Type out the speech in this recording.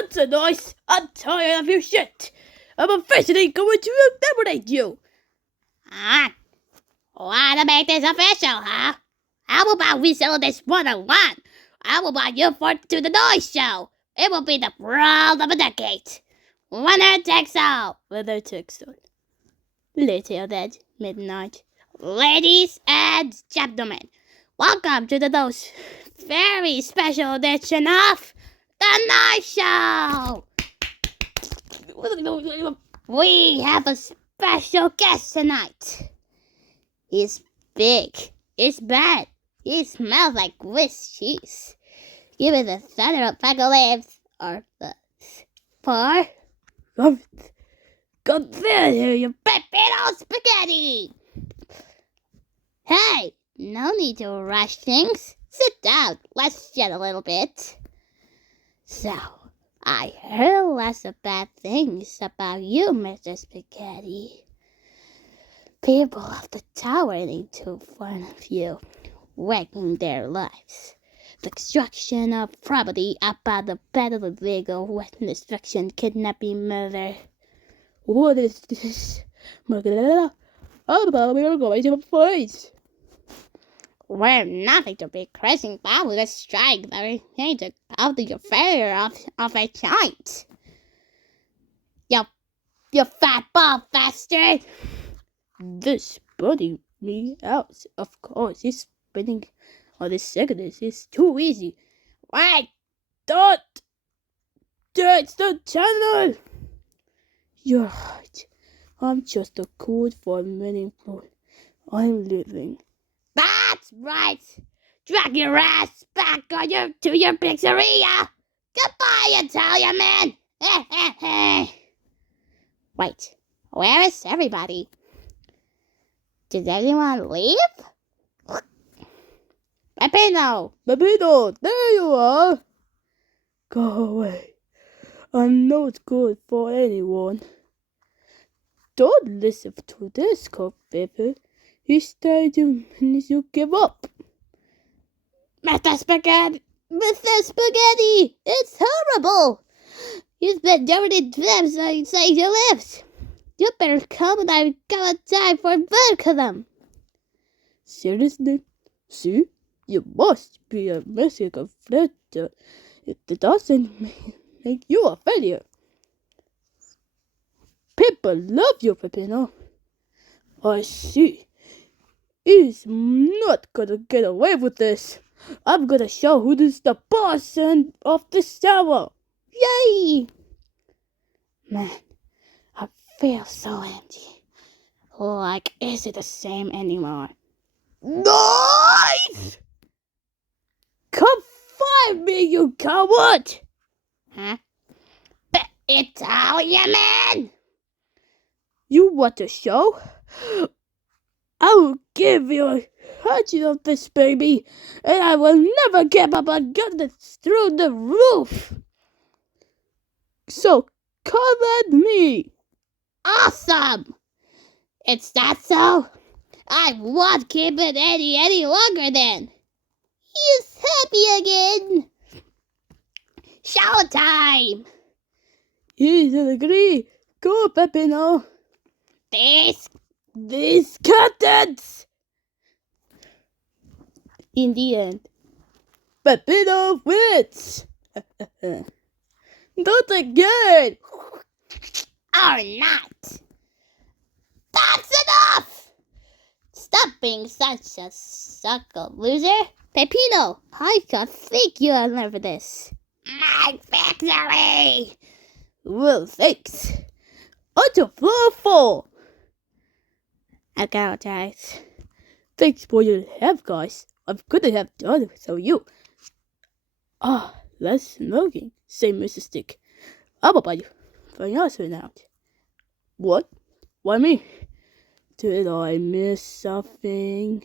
That's a nice. I'm tired of your shit. I'm officially going to eliminate you. Want to make this official, huh? How about we settle this one-on-one? How about you report to the noise show? It will be the brawl of a decade. Winner takes all. Winner takes all. Later that midnight. Ladies and gentlemen, welcome to the most very special edition of the Night Show. We have a special guest tonight. He's big. He's bad. He smells like Swiss cheese. Give it the thunder of lips or the for. Come there, you Peppino spaghetti. Hey, no need to rush things. Sit down. Let's chat a little bit. So, I heard lots of bad things about you, Mr. Spaghetti. People of the tower need to fun of you, wrecking their lives. The destruction of property about the battle of legal weapon destruction, kidnapping, murder. What is this? Margarita? How about we are going to a place? We're nothing to be crashing about with a strike that we need to out the affair of a giant. You fat ball bastard! This putting me out. Of course, he's spinning on this seconds is too easy. Wait! Don't! That's the channel! You're right. I'm just a code for many people. I'm leaving. That's right! Drag your ass back to your pizzeria! Goodbye, Italian man! Wait, where is everybody? Did everyone leave? Peppino! Peppino, there you are! Go away. I'm not good for anyone. Don't listen to this cop, Pepper. He's telling you give up. Mr. Spaghetti! It's horrible! He's been doing them since you left. You better come and I've got time for both of them. Seriously? See? You must be a Mexican fighter. It doesn't make you a failure. People love you, Peppino. I see. He's not gonna get away with this. I'm gonna show who is the boss of this tower. Yay! Man, I feel so empty. Like, is it the same anymore? Nice! Come find me, you coward! Huh? But Italian man! You want a show? I will give you a hundred of this, baby, and I will never give up on getting through the roof. So come at me. Awesome! It's that so? I won't keep it any longer then. He's happy again. Showtime! He's agree. Go, Peppino. These curtains. In the end, Peppino wins. Not again. Or not. That's enough! Stop being such a sucker, loser. Peppino, I can't think you are learn for this. My victory! Well, thanks. On to floor 4. I apologize. Thanks for your help, guys. I couldn't have done it without you. Less smoking. Say, Mr. Stick. How about you? Find out out. What? Why me? Did I miss something?